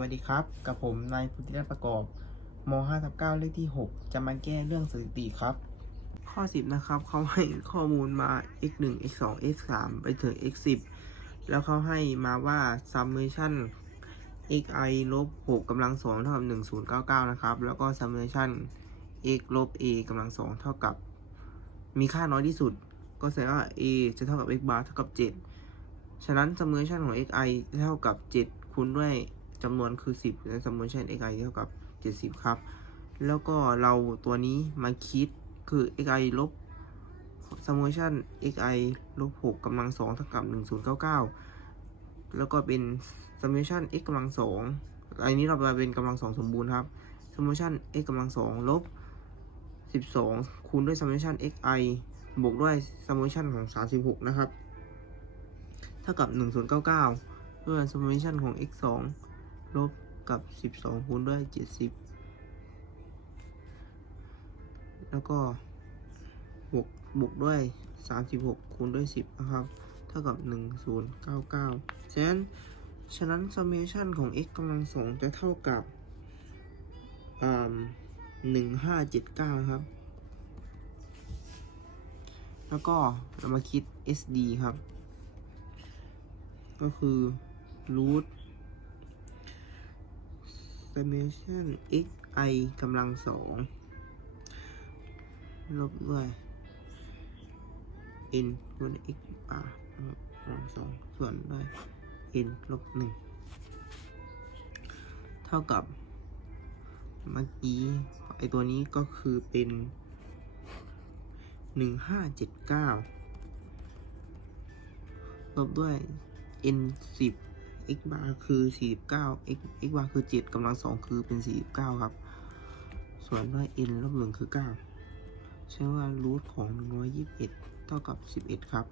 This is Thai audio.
วัสดีครับ กับผมนายพุทธิรัตน์ประกอบม5.9เลขที่ 6 จะมาแก้เรื่องสถิติครับ ข้อ 10 นะครับเขาให้ข้อมูลมา x 1 x 2 x 3ไปถึง x 10แล้วเขาให้มาว่า summation xi ลบ6กำลัง2เท่ากับ1099 นะครับ แล้วก็ summation x ลบ a กำลัง2เท่ากับ มีค่าน้อยที่สุด ก็แสดงว่า a จะเท่ากับ x bar เท่ากับ 7 ฉะนั้น summation ของ xi เท่ากับ 7 คูณด้วย จำนวนคือ 10และ summation xi เท่ากับ 70 ครับ แล้วก็เราตัวนี้มาคิดคือ xi ลบ summation xi ลบ6กำลัง2เท่ากับ 1099 แล้วก็เป็น summation x กำลัง2อันนี้เราแปลเป็นกำลัง 2 สมบูรณ์ครับ summation x กำลัง2ลบ 12 คูณด้วย summation xi บวกด้วย summation ของ 36 นะครับ เท่ากับ 1099 ด้วย summation ของ x 2 ลบกับ 12คูณด้วย 70 แล้วก็บวกบวกด้วย 36คูณด้วย 10 นะครับ เท่ากับ 1099 ฉะนั้น ฉะนั้น summation ของ x กำลังสองจะเท่ากับอ่า1579 ครับ แล้วก็เรามาคิด SD ครับ ก็คือ root summation x i กำลังสองลบด้วย n คูณ x r กำลังสองส่วนด้วย n ลบหนึ่งเท่ากับเมื่อกี้ไอตัวนี้ก็คือเป็นหนึ่งห้าเจ็ดเก้าลบด้วย n สิบ x bar คือสี่สิบเก้า x x bar คือเจ็ดกำลังสองคือเป็นสี่สิบเก้าครับ ส่วนด้วย n ลบหนึ่งคือเก้าใช้ว่ารูทของน้อยยี่สิบเอ็ดเท่ากับสิบเอ็ดครับ